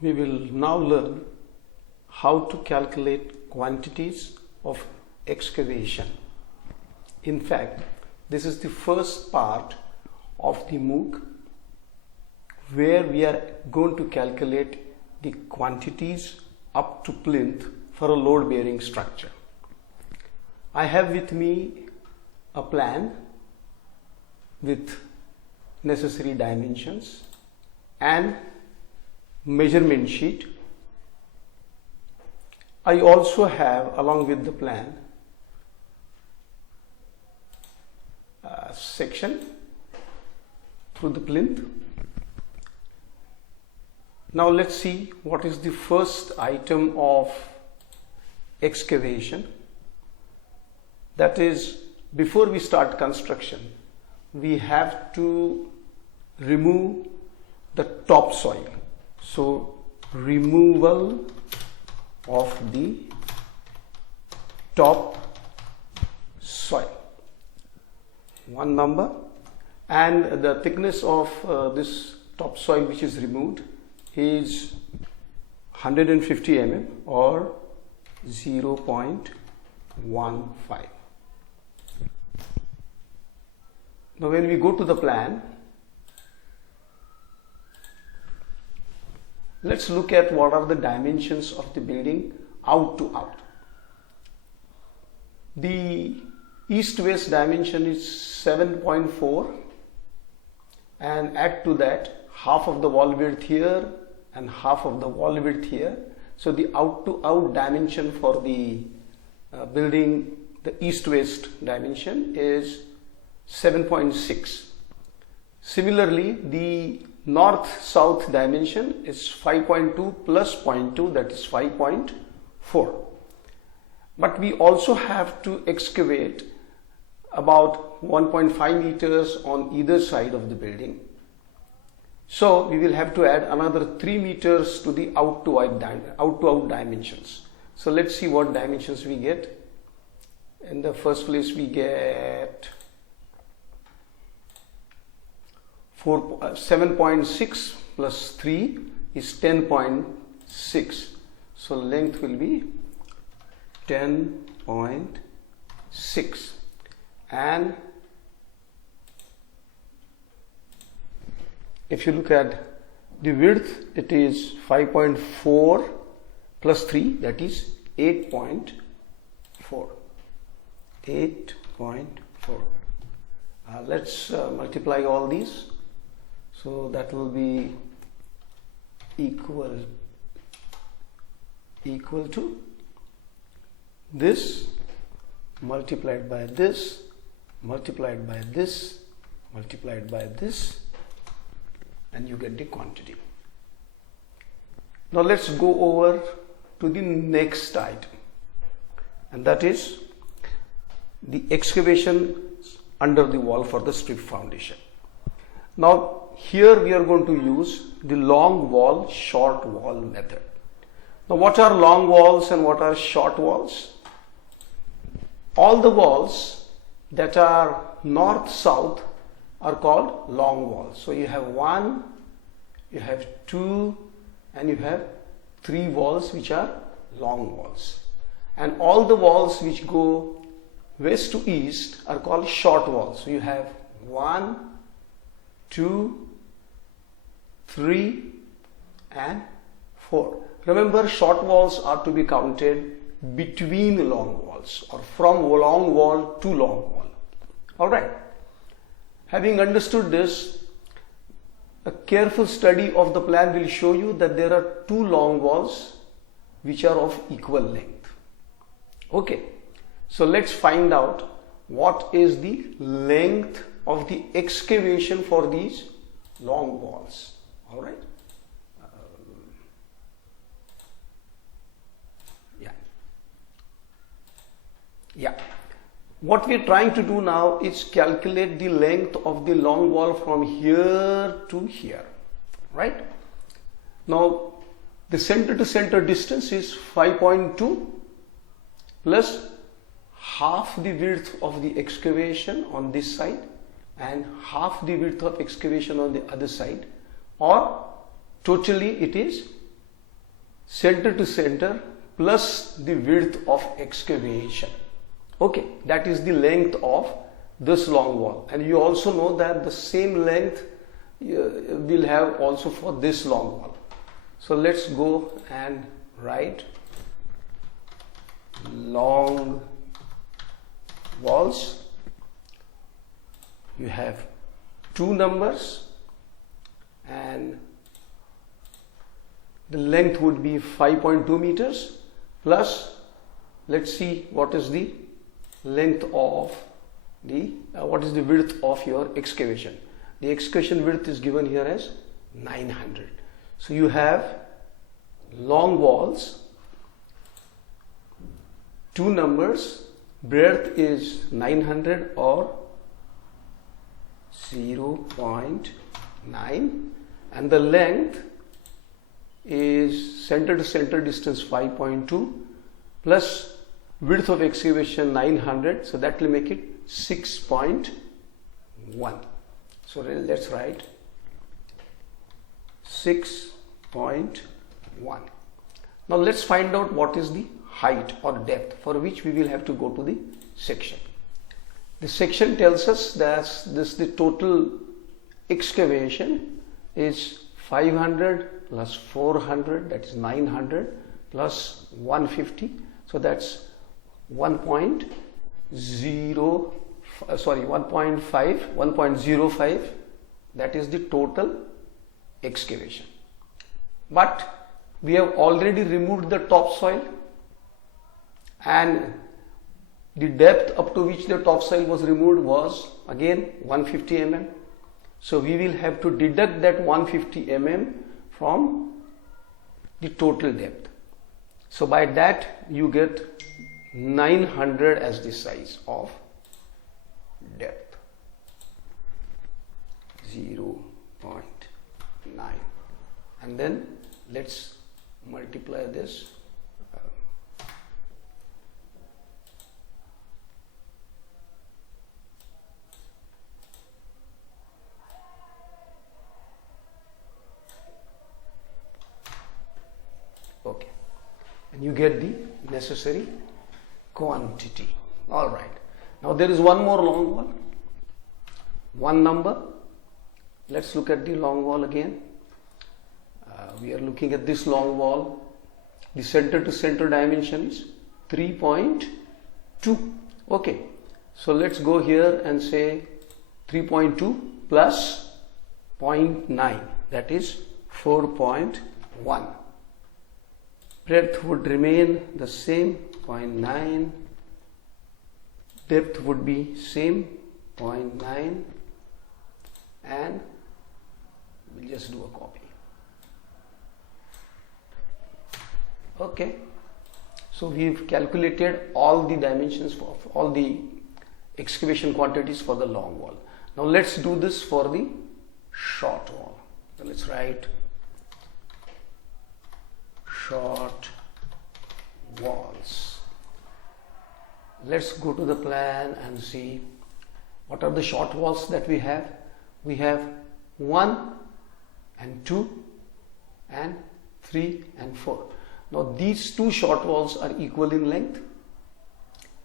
We will now learn how to calculate quantities of excavation. In fact, this is the first part of the MOOC where we are going to calculate the quantities up to plinth for a load bearing structure. I have with me a plan with necessary dimensions and measurement sheet. I also have, along with the plan, a section through the plinth. Now let's see what is the first item of excavation. That is, before we start construction, we have to remove the topsoil. So removal of the top soil, one number, and the thickness of this topsoil which is removed is 150 mm or 0.15. Now when we go to the plan, let's look at what are the dimensions of the building out to out. The east-west dimension is 7.4, and add to that half of the wall width here and half of the wall width here. So the out to out dimension for the building, the east-west dimension is 7.6. Similarly, the north-south dimension is 5.2 plus 0.2, that is 5.4. But we also have to excavate about 1.5 meters on either side of the building. So we will have to add another 3 meters to the out to out dimensions. So let's see what dimensions we get. In the first place, we get 7.6 plus 3 is 10.6. So length will be 10.6, and if you look at the width, it is 5.4 plus 3, that is 8.4. 8.4. Let's multiply all these. So that will be equal to this multiplied by this multiplied by this multiplied by this, and you get the quantity. Now let's go over to the next item, and that is the excavation under the wall for the strip foundation. Now here we are going to use the long wall, short wall method. Now what are long walls and what are short walls? All the walls that are north-south are called long walls. So you have 1, you have 2, and you have 3 walls which are long walls. And all the walls which go west to east are called short walls. So you have 1, 2, 3 and 4. Remember, short walls are to be counted between long walls or from long wall to long wall. Alright. Having understood this, a careful study of the plan will show you that there are 2 long walls which are of equal length. Okay. So let's find out what is the length of the excavation for these long walls. All right. Yeah. What we are trying to do now is calculate the length of the long wall from here to here. Right. Now the center to center distance is 5.2 plus half the width of the excavation on this side and half the width of excavation on the other side, or totally it is center to center plus the width of excavation. Okay, that is the length of this long wall, and you also know that the same length we'll have also for this long wall. So let's go and write long walls. You have two numbers and the length would be 5.2 meters plus, let's see what is the length of the what is the width of your excavation. The excavation width is given here as 900. So you have long walls, two numbers, breadth is 900 or 0.9, and the length is center to center distance 5.2 plus width of excavation 900, so that will make it 6.1. So let's write 6.1. Now let's find out what is the height or depth, for which we will have to go to the section. The section tells us that the total excavation is 500 plus 400, that is 900 plus 150, so that's 1.05, that is the total excavation. But we have already removed the topsoil, and the depth up to which the topsoil was removed was again 150 mm. So we will have to deduct that 150 mm from the total depth. So by that you get 900 as the size of depth, 0.9, and then let's multiply this. Okay, and you get the necessary quantity. All right, now there is one more long wall, one number. Let's look at the long wall again. We are looking at this long wall. The center to center dimension is 3.2. Okay, so let's go here and say 3.2 plus 0.9, that is 4.1. Breadth would remain the same, 0.9. Depth would be same, 0.9, and we'll just do a copy. Okay, so we've calculated all the dimensions for all the excavation quantities for the long wall. Now let's do this for the short wall. So let's write short walls. Let's go to the plan and see what are the short walls that we have. We have 1 and 2 and 3 and 4. Now these two short walls are equal in length,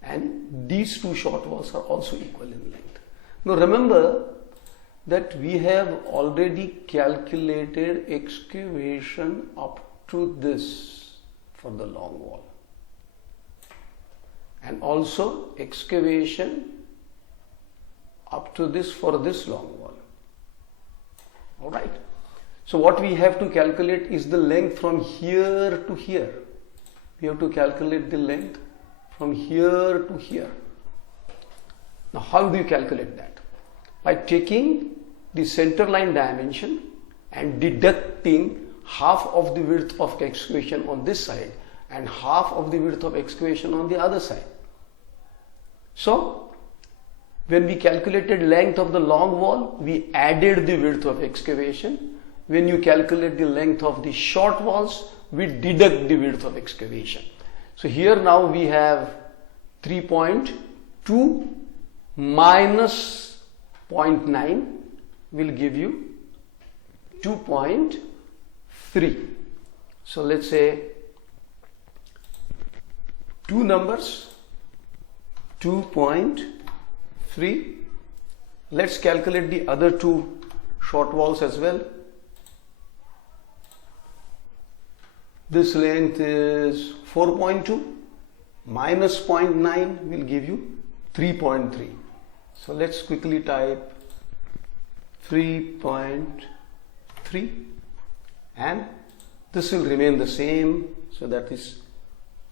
and these two short walls are also equal in length. Now remember that we have already calculated excavation up to this for the long wall, and also excavation up to this for this long wall. All right. So what we have to calculate is the length from here to here. We have to calculate the length from here to here. Now how do you calculate that? By taking the center line dimension and deducting half of the width of excavation on this side and half of the width of excavation on the other side. So when we calculated length of the long wall, we added the width of excavation. When you calculate the length of the short walls, we deduct the width of excavation. So here now we have 3.2 minus 0.9 will give you 2.3. So let's say two numbers, 2.3. Let's calculate the other two short walls as well. This length is 4.2 minus 0.9 will give you 3.3. So let's quickly type 3.3 and this will remain the same. So that is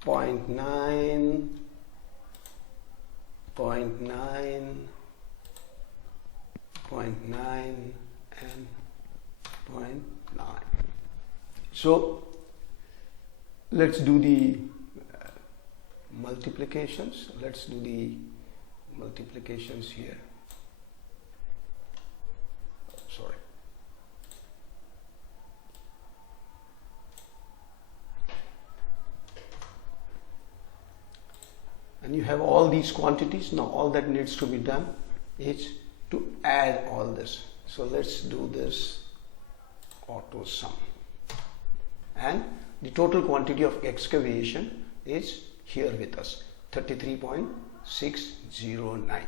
0.9, 0.9, 0.9 and 0.9. So let's do the multiplications. Let's do the multiplications here. Sorry. And you have all these quantities. Now all that needs to be done is to add all this. So let's do this auto sum. And the total quantity of excavation is here with us, 33.609.